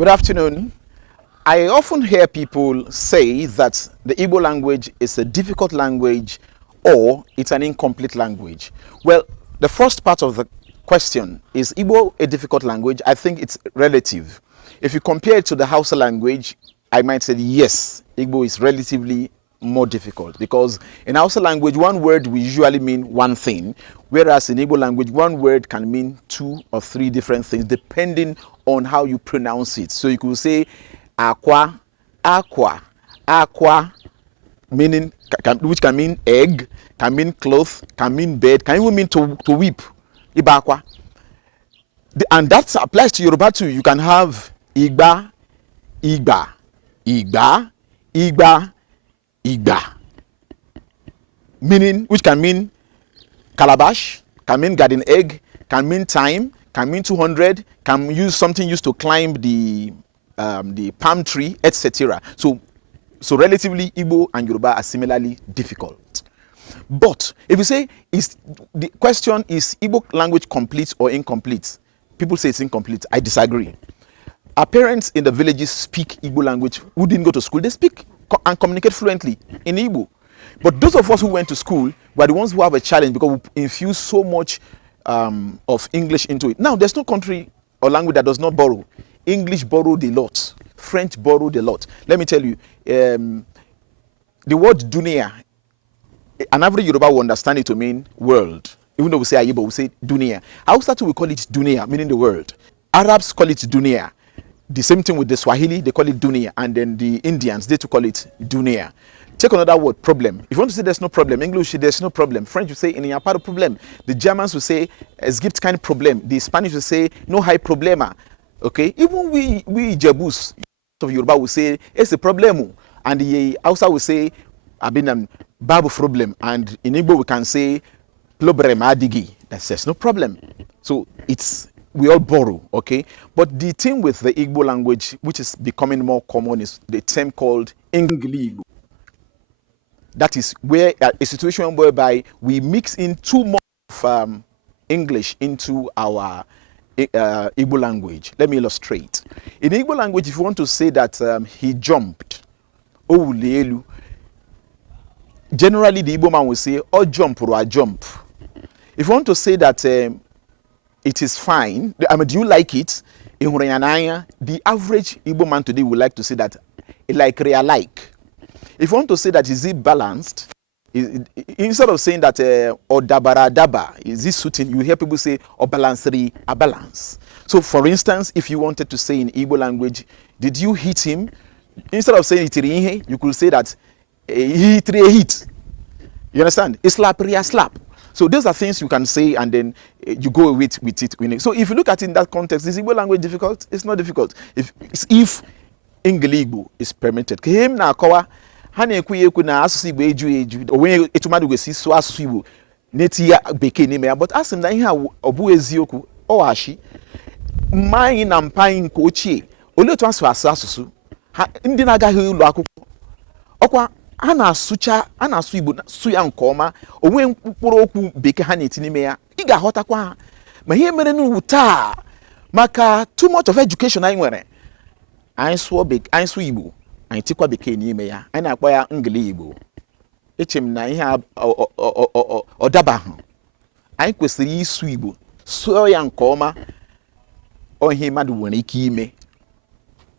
Good afternoon. I often hear people say that the Igbo language is a difficult language or it's an incomplete language. Well, the first part of the question, is Igbo a difficult language? I think it's relative. If you compare it to the Hausa language, I might say yes, Igbo is relatively more difficult because in Hausa language, one word will usually mean one thing, whereas in Igbo language, one word can mean 2 or 3 different things depending on how you pronounce it. So you could say aqua, aqua, aqua, meaning which can mean egg, can mean cloth, can mean bed, can even mean to weep. Ibakwa. And that applies to Yoruba too. You can have Igba, Igba, Igba, Igba, Igba, meaning which can mean calabash, can mean garden egg, can mean time, can mean 200, can use something used to climb the palm tree, etc. So relatively Igbo and Yoruba are similarly difficult. But if you say, is the question is Igbo language complete or incomplete? People say it's incomplete. I disagree. Our parents in the villages speak Igbo language who didn't go to school. They speak and communicate fluently in Igbo. But those of us who went to school were the ones who have a challenge because we infuse so much of English into it. Now, there's no country or language that does not borrow. English borrowed a lot. French borrowed a lot. Let me tell you, the word dunia, an average Yoruba will understand it to mean world. Even though we say Ayibo, we say dunia. Hausa too, we call it dunia, meaning the world. Arabs call it dunia. The same thing with the Swahili, they call it dunia. And then the Indians, they too call it dunia. Take another word, problem. If you want to say there's no problem, English, there's no problem. French will say, in your part of problem. The Germans will say, es gibt kein problem. The Spanish will say, no hay problema. Okay? Even we Jabus of Yoruba will say, it's a problem. And the Hausa will say, I've been babu problem. And in Igbo we can say, problem adigi. That says no problem. So we all borrow, okay? But the thing with the Igbo language, which is becoming more common, is the term called Igbo. That is where a situation whereby we mix in too much of English into our Igbo language. Let me illustrate. In Igbo language, if you want to say that he jumped, Owulelu, generally the Igbo man will say, oh jump or I jump. If you want to say that it is fine, I mean, do you like it? The average Igbo man today would like to say that, like, real like. If you want to say that is it balanced, instead of saying that odabara daba, is this suiting, you hear people say obalanceri a balance. So for instance, if you wanted to say in Igbo language, did you hit him? Instead of saying itirihe, you could say that he hit a hit. You understand? A slap, a slap. So those are things you can say and then you go with it. So if you look at it in that context, is Igbo language difficult? It's not difficult. If Igbo is permitted. Him na kowa hana ekwu na asụsụ Igbo eju onwe etumadu gosi so asụsụ Igbo neti ya bekee n'ime ya, but asị m na ihe a ọ bụ eziokwu ọ washi mmanyị na mpaghị nke ochie ole otu asụsụ ndị na-agaghị ụlọ akwụkwọ ọkwa ha na-asụ Igbo sụ ya nke ọma onwe mkpụrụ okwu bekee ha na-eti n'ime ya ị ga-aghọtakwa ha. Ma ihe mere n'ugwu taa maka too much of education anyị nwere, anyị sụọ Igbo anyị tikwa bekee n'ime ya, anyị na-akpọ ya ngili Igbo. Eche m na ihe ọ dabaghị. Anyị kwesịrị ịsụ Igbo sụọ ya nke ọma. Ihe mmadụ nwere ike ime,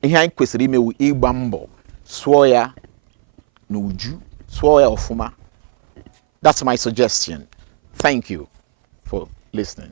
ihe anyị kwesịrị ime wu ịgba mbọ sụọ ya n'uju, sụọ ya ọfụma. That's my suggestion. Thank you for listening.